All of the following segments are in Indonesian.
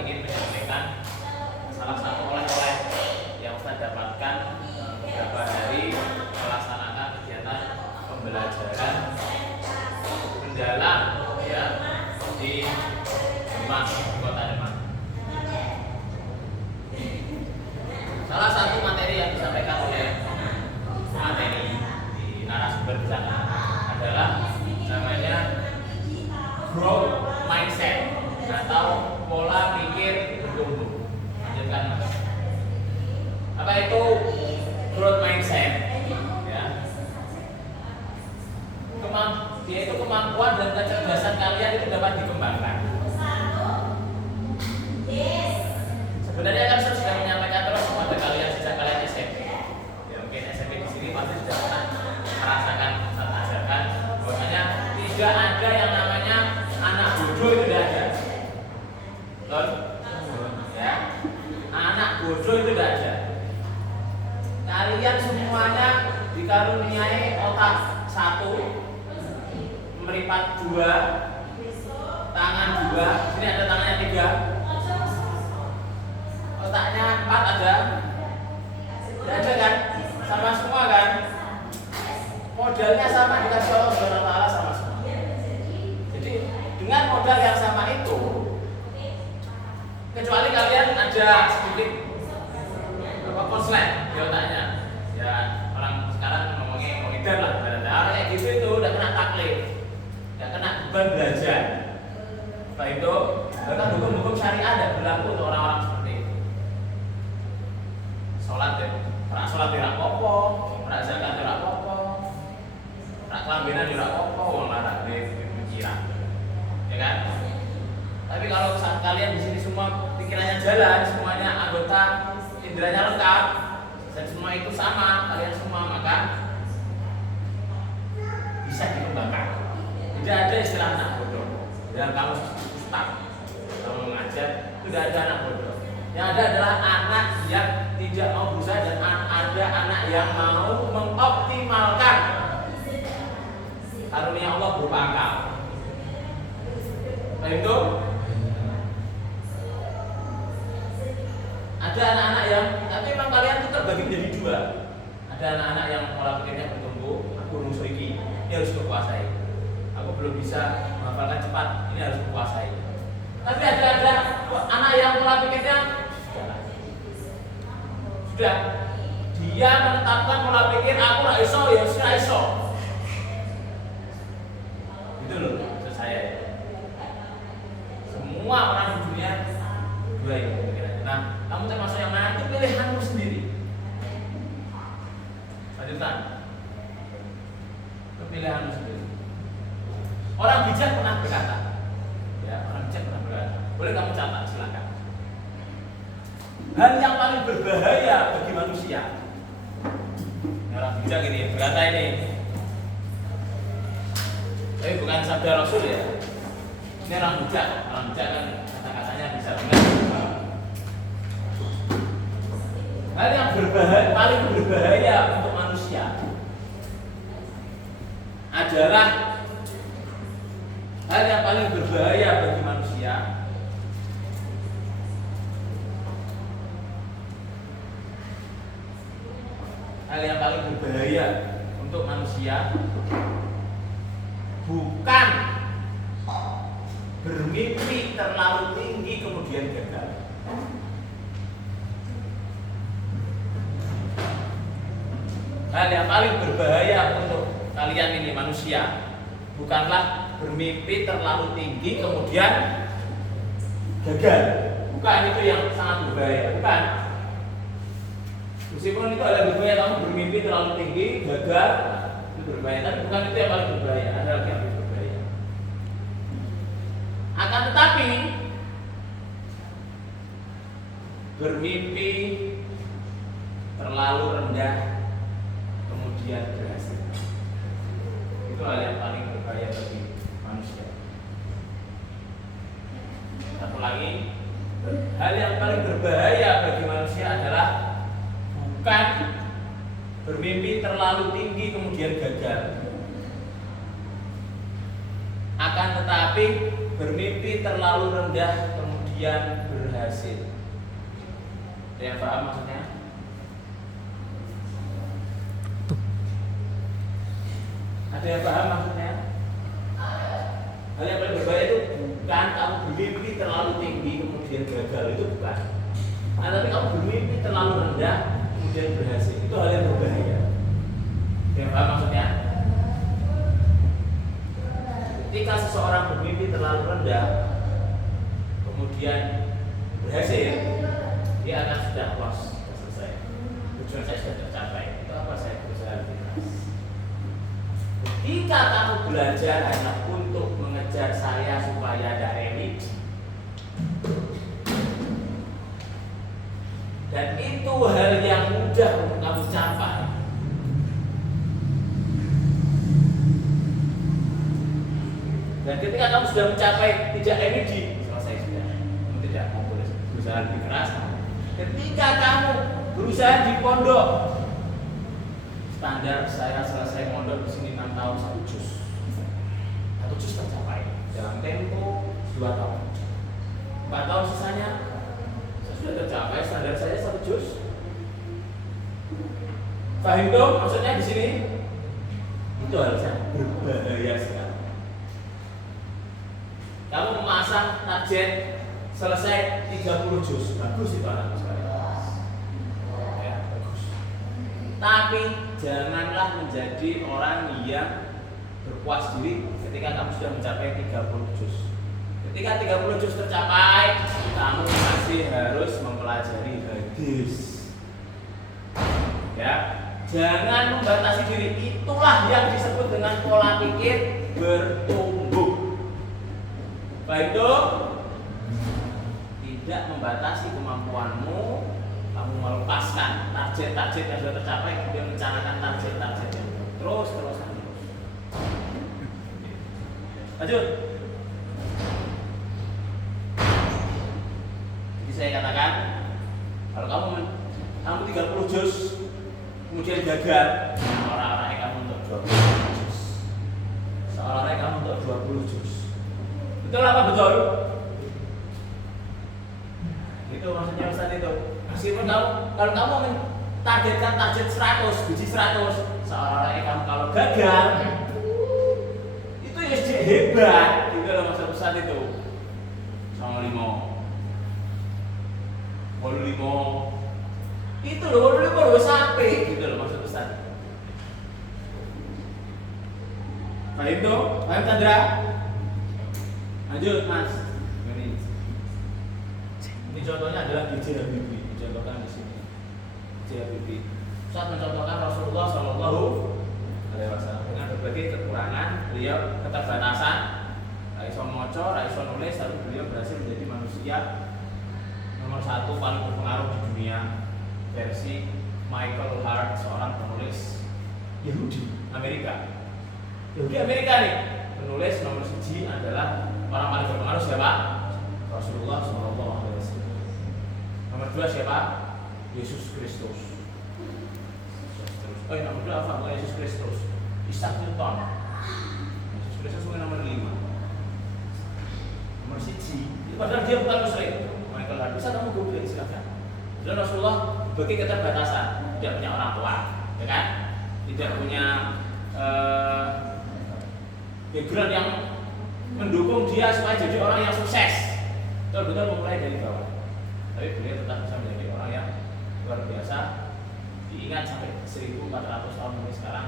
ingin menyampaikan salah satu oleh-oleh yang Ustaz dapatkan beberapa hari melaksanakan kegiatan pembelajaran mendalam ya di Demak, Kota Demak. Salah satu materi yang disampaikan oleh materi di narasumber di sana adalah namanya growth mindset atau pola pikir bertumbuh. Lanjutkan Mas. Apa itu growth mindset? Ya. Yaitu kemampuan dan kecerdasan kalian itu dapat dikembangkan. Sebenarnya kan saya sudah menyampaikan terus kepada kalian sejak kalian SMP. Ya mungkin SMP di sini pasti sudah pernah merasakan saat ajarkan bahwasanya tidak ada yang namanya anak bodoh itu tidak ada. Betul? Ya. Anak bodoh itu tidak ada. Kalian semuanya dikaruniai otak satu, meripat dua, tangan dua. Sini ada tangannya tiga. Otaknya empat ada. Tidak ada kan? Sama semua kan? Modalnya sama dikasih Allah Subhanahu wa taala sama semua. Jadi dengan modal yang sama itu, kecuali kalian ada sedikit konslet di otaknya. Ya orang sekarang ngomongnya mengidam lah, ada kayak gitu itu udah kena taklif, udah kena beban belajar. Setelah itu, bahkan hukum-hukum syariah tidak berlaku untuk orang-orang seperti itu. Sholat tidak apa-apa, rak zakat tidak apa-apa, rak kelambinan tidak apa-apa, wong larang pikiran, ya kan? Tapi kalau kalian di sini semua pikirannya jalan, semuanya anggota inderanya lengkap, dan semua itu sama, kalian semua maka bisa dikembangkan. Tidak ada istilah anak bodoh. Dalam kamu ustaz, kamu mengajar, tidak ada anak bodoh. Yang ada adalah anak yang tidak mau berusaha dan ada anak yang mau mengoptimalkan karunia Allah berupa akal. Nah itu ada anak-anak yang, tapi memang kalian itu terbagi menjadi dua. Ada anak-anak yang pola pikirnya bertumbuh, aku musyriki, ini harus kuasai. Aku belum bisa menghafalkan cepat, ini harus kuasai. Tapi ada anak yang pola pikirnya sudah dia menetapkan pola pikir aku nggak iso ya sudah iso. Itu loh maksud saya. Semua orang di dunia dua ini pikirannya. Nah, kamu termasuk yang mana itu pilihanmu sendiri. Lanjutkan. Pilihanmu sendiri. Orang bijak pernah berkata, ya orang bijak pernah berkata. Boleh kamu catat silakan. Hal yang paling berbahaya bagi manusia. Ini orang bijak ini berkata ini. Tapi bukan sabda Rasul ya. Ini orang bijak kan kata-katanya bisa benar. Hal yang paling berbahaya untuk manusia adalah hal yang paling berbahaya bagi manusia hal yang paling berbahaya untuk manusia bukan bermimpi terlalu tinggi kemudian gagal. Hal yang paling berbahaya untuk kalian ini manusia bukanlah bermimpi terlalu tinggi kemudian gagal. Bukan itu yang sangat berbahaya, bukan. Meskipun itu ada berbahaya, kamu bermimpi terlalu tinggi, gagal, itu berbahaya. Tapi bukan itu yang paling berbahaya, ada lagi yang lebih berbahaya. Akan tetapi bermimpi terlalu rendah kemudian berhasil, itu hal yang paling berbahaya bagi manusia. Satu lagi, hal yang paling berbahaya bagi manusia adalah bukan bermimpi terlalu tinggi kemudian gagal, akan tetapi bermimpi terlalu rendah kemudian kemudian berhasil. Ada yang paham maksudnya? Ada yang paham maksudnya? Hal yang paling berbahaya itu bukan kamu bermimpi terlalu tinggi kemudian gagal, itu bukan. Nah, tapi kamu bermimpi terlalu rendah kemudian berhasil, itu hal yang berbahaya. Ada yang paham maksudnya? Ketika seseorang bermimpi terlalu rendah kemudian berhasil, dia akan sudah selesai. Tujuan saya sudah tercapai. Itu apa saya berusaha lebih keras. Ketika kamu belajar hanya untuk mengejar saya supaya ada remedi, dan itu hal yang mudah untuk kamu capai, dan ketika kamu sudah mencapai tidak remedi, selesai sudah. Kamu tidak mau berusaha lebih keras. Ketika kamu berusaha di pondok, standar saya selesai mondok di sini 6 tahun 1 juz. 1 juz tercapai dalam tempo 2 tahun. 4 tahun sisanya saya sudah tercapai standar saya 1 juz. Paham dong maksudnya di sini? Itu harusnya berbahaya sekali. Kamu memasang target selesai 30 juz, bagus itu anak sekali. Ya, bagus. Tapi janganlah menjadi orang yang berpuas diri ketika kamu sudah mencapai 30 juz. Ketika 30 juz tercapai, kamu masih harus mempelajari hadis. Ya, jangan membatasi diri. Itulah yang disebut dengan pola pikir bertumbuh. Baik dong? Tidak membatasi kemampuanmu, kamu melepaskan target-target yang sudah tercapai, kemudian mencanakan target-target yang terus. Lanjut. Jadi saya katakan, kalau kamu 30 juz kemudian gagal, orang-orangnya kamu untuk 20 juz. Seolah-olah kamu untuk 20 juz. Betul apa betul? Itu maksudnya Ustaz itu. Meskipun kalau kamu mentargetkan target 100, biji 100, seolah-olah kamu kalau gagal itu ya hebat, gitu loh maksud Ustaz itu. Sama 5 itu loh sampai gitu loh maksud Ustaz. Paham dong? Paham Chandra? Lanjut Mas. Ini contohnya adalah B.J. Habibie, dicontohkan di sini. B.J. Habibie. Saat mencontohkan Rasulullah Shallallahu Alaihi Wasallam dengan berbagai kekurangan, beliau keterbatasan, raiso moco, raiso nulis, tapi beliau berhasil menjadi manusia nomor 1 paling berpengaruh di dunia. Versi Michael Hart, seorang penulis Yahudi Amerika nih. Penulis nomor 1 adalah orang paling berpengaruh siapa? Rasulullah Shallallahu Alaihi Wasallam. Nomor 2 siapa? Yesus Kristus. Nomor 2 apa? Bukan Yesus Kristus. Isaac Newton. Yesus Kristus mungkin nomor 5. Nomor 1. Padahal dia bukan Muslim. Michael Hart. Bisa kamu googling silakan. Dan Rasulullah bagi keterbatasan, tidak punya orang tua, ya kan? Tidak punya background yang mendukung dia supaya jadi orang yang sukses. Betul-betul memulai dari bawah. Tapi beliau tetap bisa menjadi orang yang luar biasa. Diingat sampai 1400 tahun dari sekarang,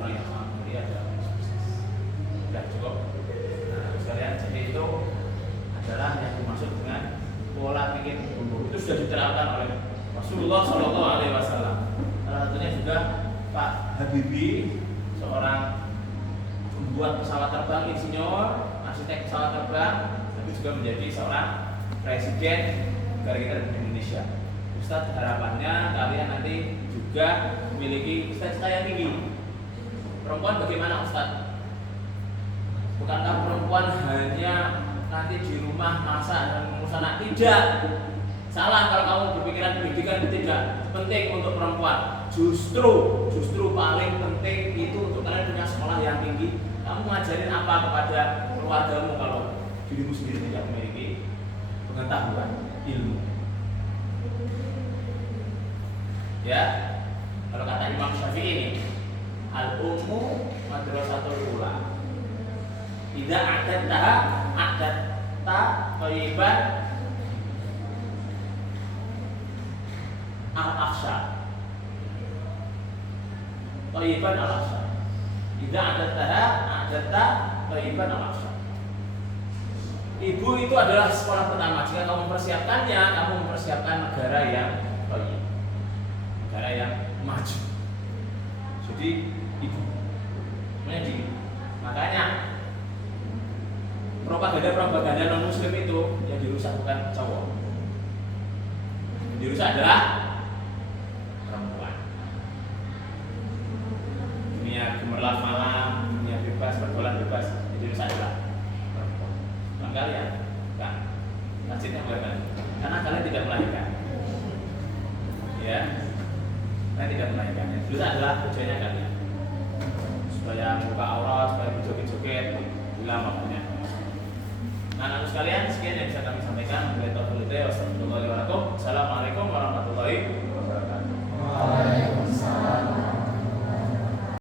orang yang sangat mulia adalah sukses. Sudah cukup. Nah, sekalian, jadi itu adalah yang dimaksud dengan pola pikir bertumbuh. Itu sudah diterapkan oleh Rasulullah Shallallahu Alaihi Wasallam. Salah satunya juga Pak Habibie, seorang pembuat pesawat terbang, insinyur, arsitek pesawat terbang, tapi juga menjadi seorang presiden negara kita di Indonesia. Ustadz, harapannya kalian nanti juga memiliki cita-cita yang tinggi. Perempuan bagaimana Ustadz? Bukankah perempuan hanya nanti di rumah masak dan mengurus anak? Tidak. Salah kalau kamu berpikiran pendidikan itu tidak penting untuk perempuan. Justru paling penting itu untuk kalian punya sekolah yang tinggi. Kamu ngajarin apa kepada keluargamu kalau dirimu sendiri tidak memiliki pengetahuan ilmu. Ya, kalau kata Imam Syafi'i ini, al-ummu madrasatul ula. Idza a'datta thayyiban al-akhsha. Thayyiban al-akhsha. Idza a'datta thayyiban al-akhsha. Ibu itu adalah sekolah pertama. Jika kamu mempersiapkannya, kamu mempersiapkan negara yang thayyib, negara yang maju. Jadi ibu. Makanya propaganda non muslim itu yang dirusak bukan cowok, yang dirusak adalah perempuan. Dunia gemerlap malam, dunia bebas, berbulan bebas, yang dirusak adalah perempuan. Bukan kalian, bukan. Maksudnya bukan, karena kalian tidak melahirkan. Ya, kalian tidak melahirkan. Yang dirusak adalah tujuannya kalian, supaya buka aurat, supaya berjoget-joget, bilang makanya. Nah, sekalian, sekian yang bisa kami sampaikan. Wassalamualaikum warahmatullahi wabarakatuh.